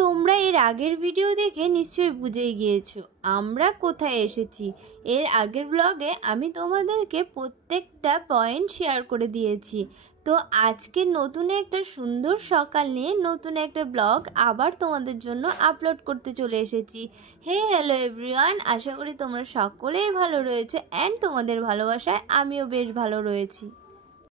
তোমরা এর আগের ভিডিও দেখে নিশ্চয়ই বুঝেই গিয়েছো আমরা কোথায় এসেছি। এর আগের ব্লগে আমি তোমাদেরকে প্রত্যেকটা পয়েন্ট শেয়ার করে দিয়েছি। তো আজকে নতুন একটা সুন্দর সকাল নিয়ে নতুন একটা ব্লগ আবার তোমাদের জন্য আপলোড করতে চলে এসেছি। হ্যালো এভরিওয়ান, আশা করি তোমরা সকলেই ভালো রয়েছে অ্যান্ড তোমাদের ভালোবাসায় আমিও বেশ ভালো রয়েছি।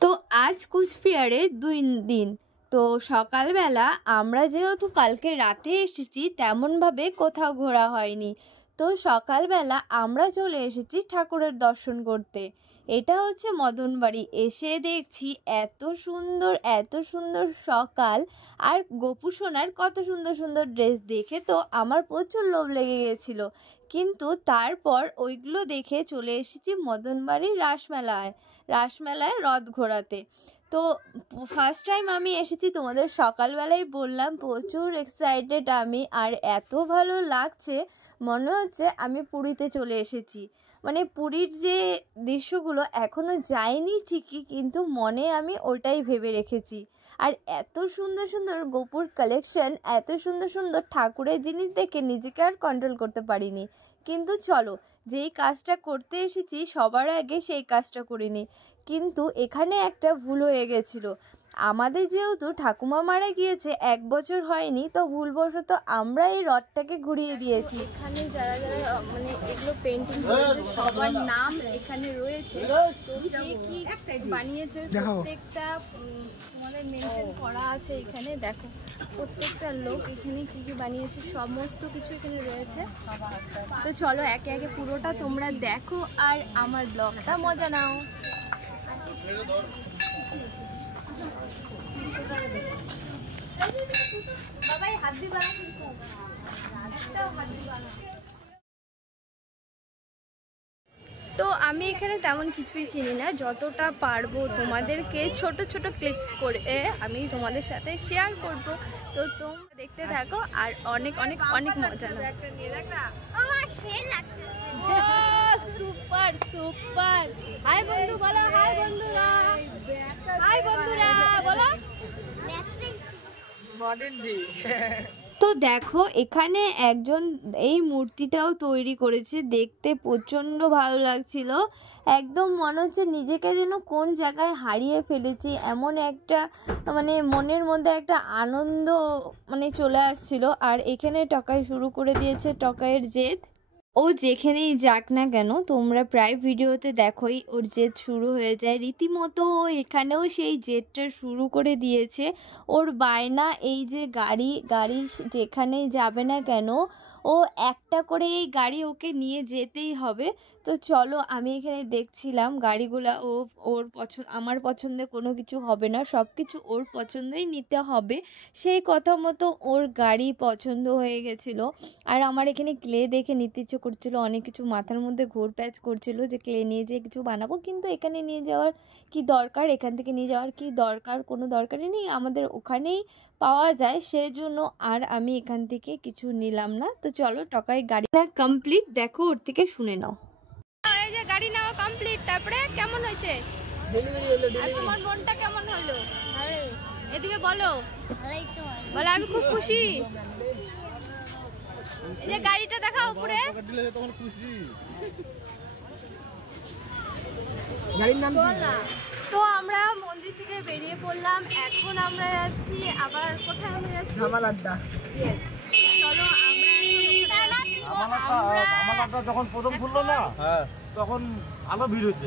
তো আজ কুচবিহারে 2 দিন। তো সকালবেলা আমরা যেহেতু কালকে রাতে এসেছি তেমনভাবে কোথাও ঘোরা হয়নি। তো সকালবেলা আমরা চলে এসেছি ঠাকুরের দর্শন করতে। এটা হচ্ছে মদনবাড়ি। এসে দেখছি এত সুন্দর সকাল, আর গোপু সোনার কত সুন্দর সুন্দর ড্রেস দেখে তো আমার প্রচুর লোভ লেগে গেছিলো। কিন্তু তারপর ওইগুলো দেখে চলে এসেছি মদনবাড়ির রাসমেলায় রথ ঘোরাতে। তো ফার্স্ট টাইম আমি এসেছি, তোমাদের সকালবেলায় বললাম প্রচুর এক্সাইটেড আমি, আর এত ভালো লাগছে মনে হচ্ছে আমি পুরীতে চলে এসেছি। মানে পুরীর যে দৃশ্যগুলো এখনও যাইনি ঠিকই, কিন্তু মনে আমি ওটাই ভেবে রেখেছি। আর এত সুন্দর সুন্দর গোপুর কালেকশন, এত সুন্দর সুন্দর ঠাকুরের জিনিস দেখে নিজেকে আর কন্ট্রোল করতে পারিনি। কিন্তু চলো, যেই কাজটা করতে এসেছি সবার আগে সেই কাজটা করিনি। কিন্তু এখানে একটা ভুল হয়ে গেছিলো। আমাদের যেহেতু ঠাকুমা মারা গিয়েছে 1 বছর হয়নি, তো ভুলবশত আমরা এই রথটাকে ঘুরিয়ে দিয়েছি। এখানে যারা যারা মানে এগুলো পেন্টিং করেছে সবার নাম এখানে রয়েছে। তো কি বানিয়েছে প্রত্যেকটা তোমাদের মেনশন করা আছে এখানে। দেখো প্রত্যেকটা লোক এখানে কি কি বানিয়েছে সমস্ত কিছু এখানে রয়েছে। তো চলো একে একে পুরোটা তোমরা দেখো আর আমার ব্লগটা মজা নাও। তো আমি এখানে তেমন কিছুই চিনি না, যতটা পারবো তোমাদেরকে ছোট ছোট ক্লিপস করে আমি তোমাদের সাথে শেয়ার করব। তো তোমরা দেখতে থাকো আর অনেক অনেক অনেক মজা নাও। Super super. হাই বন্ধু বলো, হাই বন্ধুরা, হাই বন্ধুরা বলো। তো দেখো এখানে একজন এই মূর্তিটাও তৈরি করেছে, দেখতে প্রচণ্ড ভালো লাগছিল। একদম মনে হচ্ছে নিজেকে যেন কোন জায়গায় হারিয়ে ফেলেছি, এমন একটা মানে মনের মধ্যে একটা আনন্দ মানে চলে আসছিল। আর এখানে টকাই শুরু করে দিয়েছে, টকাইয়ের জেদ। ও যেখানেই যাক না কেন তোমরা প্রায় ভিডিওতে দেখোই ওর জেদ শুরু হয়ে যায় রীতিমতো। এখানেও সেই জেদটা শুরু করে দিয়েছে। ওর বায়না এই যে গাড়ি যেখানেই যাবে না কেন ও একটা করে এই গাড়ি ওকে নিয়ে যেতেই হবে। তো চলো আমি এখানে দেখছিলাম গাড়িগুলা, আমার পছন্দে কোনো কিছু হবে না, সব কিছু ওর পছন্দই নিতে হবে। সেই কথা মতো ওর গাড়ি পছন্দ হয়ে গেছিলো। আর আমার এখানে ক্লে দেখে নিতে ইচ্ছে করছিলো, অনেক কিছু মাথার মধ্যে ঘোরপ্যাচ করছিল যে ক্লে নিয়ে যেয়ে কিছু বানাবো, কিন্তু এখানে নিয়ে যাওয়ার কি দরকার, এখান থেকে নিয়ে যাওয়ার কি দরকার, কোনো দরকারই নেই, আমাদের ওখানেই পাওয়া যায়, সেজন্য আর আমি এখান থেকে কিছু নিলাম না। তো চলো টকাই গাড়ি কমপ্লিট, দেখো ওর থেকে শুনে নাও। এই যে গাড়ি নেওয়া কমপ্লিট, তারপরে কেমন হয়েছে তোমার মনটা কেমন হলো? এদিকে বলো, বলো আমি খুব খুশি। যে গাড়িটা দেখাও উপরে, গাড়ির নাম তো আমরা মন্দির থেকে বেরিয়ে পড়লাম। এখন আমরা যাচ্ছি আবার কোথায়, আমরা যাচ্ছি ধামাল আড্ডা। চলো আমরা যখন প্রথম খুললো না তখন আলো ভিড় হচ্ছে,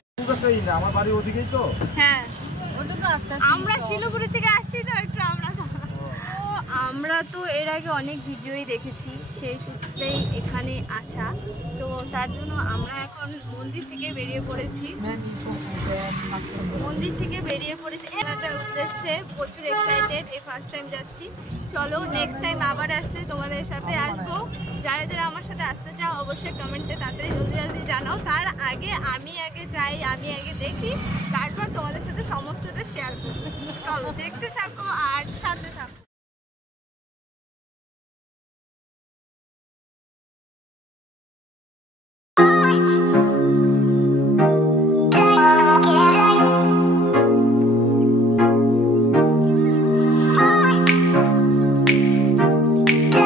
আমার বাড়ি ওদিকেই তো। হ্যাঁ আমরা শিলিগুড়ি থেকে আসছি তো একটু। আমরা তো এর আগে অনেক ভিডিওই দেখেছি, সেই সূত্রেই এখানে আসা। তো তার জন্য আমরা এখন মন্দির থেকে বেরিয়ে পড়েছি একটা উদ্দেশ্যে। প্রচুর এক্সাইটেড, এই ফার্স্ট টাইম যাচ্ছি। চলো নেক্সট টাইম আবার আসলে তোমাদের সাথে আসবো। যারা যারা আমার সাথে আসতে চাও অবশ্যই কমেন্টে তাড়াতাড়ি জলদি জানাও। তার আগে আমি যাই, আমি দেখি, তারপর তোমাদের সাথে সমস্তটা শেয়ার করবো। চলো দেখতে থাকো আর সাথে থাকো। Yeah.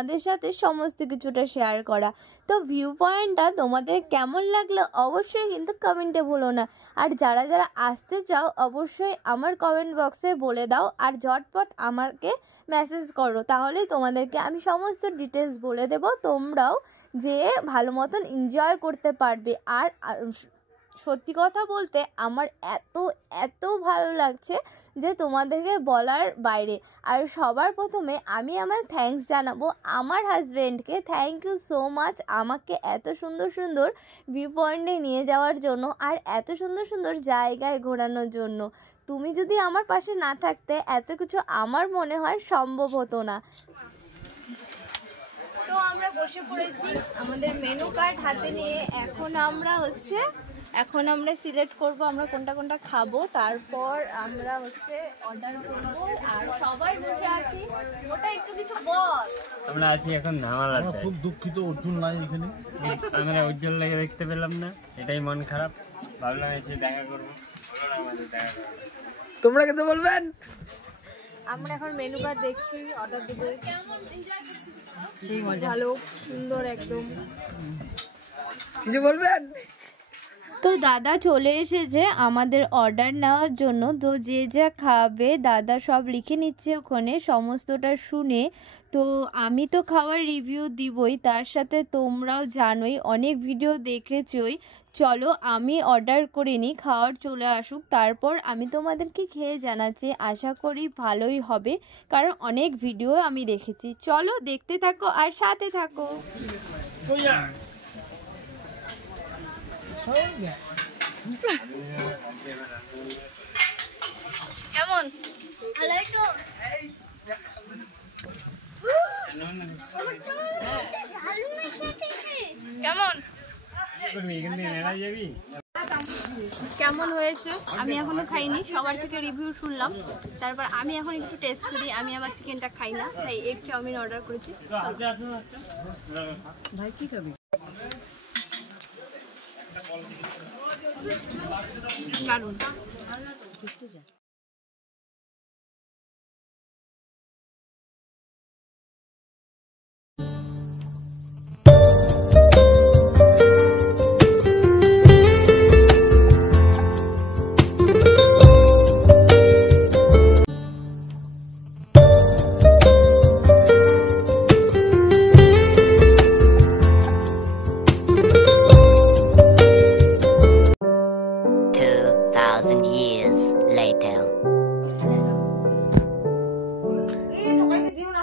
তোমাদের সাথে সমস্ত কিছুটা শেয়ার করা। তো ভিউ পয়েন্টটা তোমাদের কেমন লাগলো অবশ্যই কিন্তু কমেন্টে বলো না। আর যারা যারা আসতে চাও অবশ্যই আমার কমেন্ট বক্সে বলে দাও, আর ঝটপট আমাকে মেসেজ করো, তাহলেই তোমাদেরকে আমি সমস্ত ডিটেলস বলে দেব, তোমরাও যে ভালো মতন এনজয় করতে পারবে। আর সত্যি কথা বলতে আমার এত এত ভালো লাগছে যে তোমাদেরকে বলার বাইরে। আর সবার প্রথমে আমি আমার থ্যাঙ্কস জানাবো আমার হাজব্যান্ডকে। থ্যাংক ইউ সো মাচ আমাকে এত সুন্দর সুন্দর ভিউ পয়েন্টে নিয়ে যাওয়ার জন্য আর এত সুন্দর সুন্দর জায়গায় ঘোরানোর জন্য। তুমি যদি আমার পাশে না থাকতে এত কিছু আমার মনে হয় সম্ভব হতো না। তো আমরা বসে পড়েছি আমাদের মেনু কার্ড হাতে নিয়ে। এখন আমরা সিলেক্ট করব আমরা কোনটা কোনটা খাবো, তারপর আমরা অর্ডার করব। আর সবাই বসে আছি, ওটা একটু কিছু বল। আমরা আছি এখন ধামালাতে। খুব দুঃখিত অর্জুন নাই এখানে, আমরা উজ্জ্বল লাগে দেখতে পেলাম না, এটাই মন খারাপ। ভাবলাম এসে দেখা করবো, আমাদের দেখা করবো। তোমরা কিন্তু বলবেন। আমরা এখন মেনু কার্ড দেখছি, অর্ডার দেবো। ভালো সুন্দর একদম। কিছু বলবেন? তো দাদা চলে এসেছে আমাদের অর্ডার নেওয়ার জন্য। তো যে যা খাবে দাদা সব লিখে নিচ্ছে ওখানে সমস্তটা শুনে। তো আমি তো খাওয়ার রিভিউ দিবই, তার সাথে তোমরাও জানোই অনেক ভিডিও দেখেছই। চলো আমি অর্ডার করে নিই, খাওয়ার চলে আসুক, তারপর আমি তোমাদেরকে খেয়ে জানাচ্ছি। আশা করি ভালোই হবে, কারণ অনেক ভিডিও আমি দেখেছি। চলো দেখতে থাকো আর সাথে থাকো। কেমন কেমন কেমন হয়েছে আমি এখনো খাইনি, সবার থেকে রিভিউ শুনলাম, তারপর আমি এখন একটু টেস্ট করি। আমি আবার চিকেনটা খাই না, তাই এগ চাউমিন অর্ডার করেছি। ভাই কি খাবি? দারুন।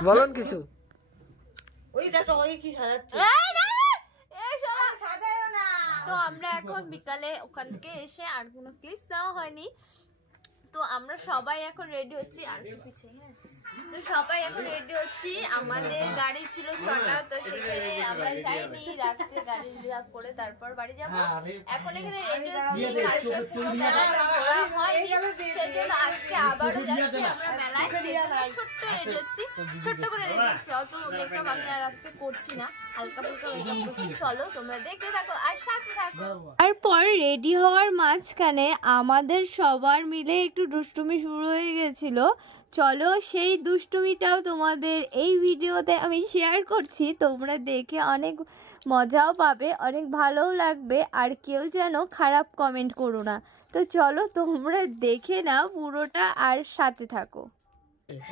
বলুন কিছু। তো আমরা এখন বিকালে ওখান থেকে এসে আর কোনো ক্লিপস নেওয়া হয়নি। তো আমরা সবাই এখন রেডি হচ্ছি, আর পিছিয়ে তো সবাই এখন রেডি হচ্ছি। আমাদের গাড়ি ছিল 6টা, তো সেখানে আমরা যাইনি, রাত্রে গাড়ি রিজার্ভ করে তারপর বাড়ি যাব। এখন এখানে রেডি হচ্ছি, কালকে পুরো মেলাটা ঘোরা হয়নি, সেজন্য আজকে আবারও যাচ্ছি আমরা মেলায়। সেজন্য ছোট্ট রেডি হচ্ছি, ছোট্ট করে রেডি হচ্ছি। অত মেকআপ আমি আর আজকে করছি না, হালকা ফুলকা মেকআপ করছি। চলো তোমরা দেখতে থাকো আর সাথে থাকো। তারপর রেডি হওয়ার মাঝখানে আমাদের সবার মিলে একটু দুষ্টুমি শুরু হয়ে গেছিল। চলো সেই দুষ্টুমিটাও তোমাদের এই ভিডিওতে আমি শেয়ার করছি, তোমরা দেখে অনেক মজাও পাবে, অনেক ভালোও লাগবে। আর কেউ যেন খারাপ কমেন্ট করো না। তো চলো তোমরা দেখে নাও পুরোটা আর সাথে থাকো।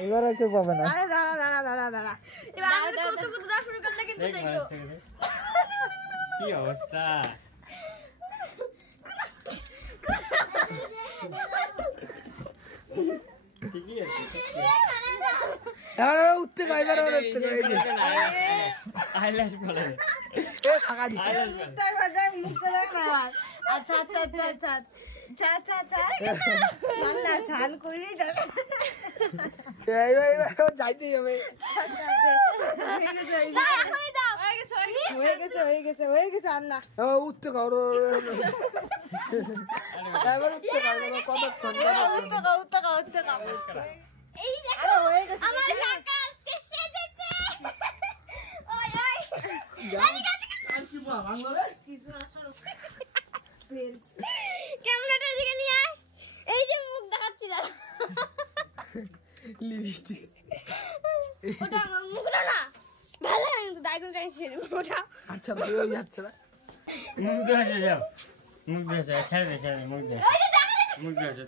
এবারে কেউ পাবে না। কি অবস্থা? ঠিকই আছে, উঠতে গাইবার উঠতে গাই যে হাইলাইট করে এ ফাঁকা দি। আচ্ছা আচ্ছা আচ্ছা আচ্ছা আচ্ছা আচ্ছা না স্নান করি এইবার যাইতে যাবে। হয়ে গেছে আর না উঠতে গাও এবার উঠতে গাও কতক্ষণ উঠতে গাও এই দেখো আমার কাকা আজকে সেজেছে। ওই ওই আর কি বাংলা রে কিছু আসল ক্যামেরাটা দিকে নিয়ে আয়, এই যে মুখ দেখাচ্ছি দাঁড়া। লিপস্টিক ওটা আমার মুখটা না ভালো আচ্ছা বেরোয় যাচ্ছে না মুখ দিয়ে আসে যাও মুখ দিয়ে আসে ছেড়ে দে মুখ দিয়ে মুখ দিয়ে আসে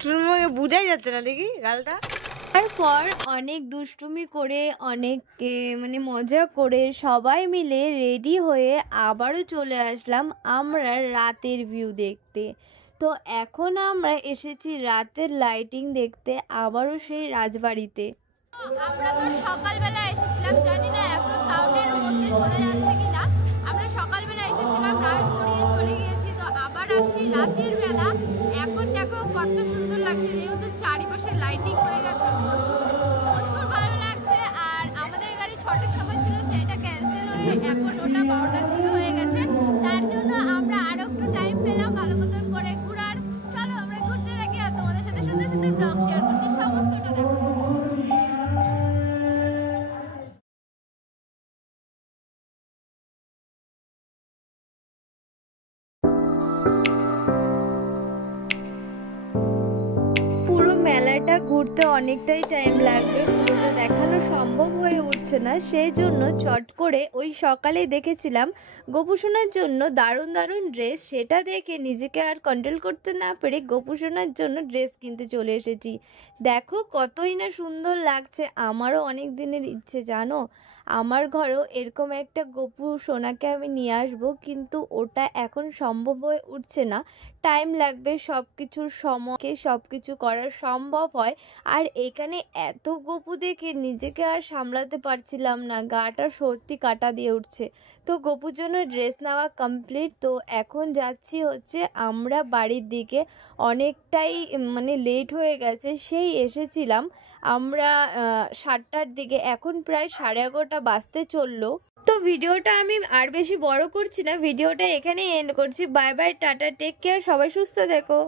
তোর মুখে বুঝাই যাচ্ছে না দেখি গালটা। তারপর অনেক দুষ্টুমি করে অনেক মানে মজা করে সবাই মিলে রেডি হয়ে আবারও চলে আসলাম আমরা রাতের ভিউ দেখতে। তো এখন আমরা এসেছি রাতের লাইটিং দেখতে আবারও সেই রাজবাড়িতে। আমরা তো সকালবেলা এসেছিলাম, জানি না এত সাউন্ডের মধ্যে শোনা যাচ্ছে কিনা। আমরা সকালবেলা এসেছিলাম, রাত গড়িয়ে চলে গিয়েছি। তো আবার আসি রাতের বেলা। এখন দেখো কত সুন্দর লাগছে, যেহেতু চারিপাশে লাইটিং হয়ে গেছে, প্রচুর প্রচুর ভালো লাগছে। আর আমাদের গাড়ি 6টার সময় ছিল, সেটা ক্যান্সেল হয়ে এখন ওটা 12টার দিকে হয়ে গেছে। তার জন্য আমরা আরো একটু টাইম পেলাম ভালো মতন করে ঘোরার। চলো আমরা ঘুরতে থাকি আর তোমাদের সাথে সুন্দর সুন্দর ব্লগ শেয়ার করছি, সমস্তটা দেখো। পুরো মেলাটা ঘুরতে অনেকটাই টাইম লাগবে, পুরোটা দেখানো সম্ভব হয়ে উঠছে না। সেই জন্য চট করে ওই সকালে দেখেছিলাম গোপুসোনার জন্য দারুণ দারুণ ড্রেস, সেটা দেখে নিজেকে আর কন্ট্রোল করতে না পেরে গোপুসোনার জন্য ড্রেস কিনতে চলে এসেছি। দেখো কতই না সুন্দর লাগছে। আমারও অনেক দিনের ইচ্ছে জানো, আমার ঘরেও এরকম একটা গোপু সোনাকে আমি নিয়ে আসবো, কিন্তু ওটা এখন সম্ভব হয়ে উঠছে না। টাইম লাগবে, সব কিছুর সময়কে সব কিছু করা সম্ভব হয়। আর এখানে এত গপু দেখে নিজেকে আর সামলাতে পারছিলাম না, গাটা সত্যি কাটা দিয়ে উঠছে। তো গপুর জন্য ড্রেস নেওয়া কমপ্লিট। তো এখন যাচ্ছি হচ্ছে আমরা বাড়ির দিকে, অনেকটাই মানে লেট হয়ে গেছে। সেই এসেছিলাম আমরা 7টার দিকে, এখন প্রায় 11:30 বাজতে চললো। তো ভিডিওটা আমি আর বেশি বড় করছি না, ভিডিওটা এখানেই এন্ড করছি। Bye bye, tata, take care, সবাই সুস্থ থেকো।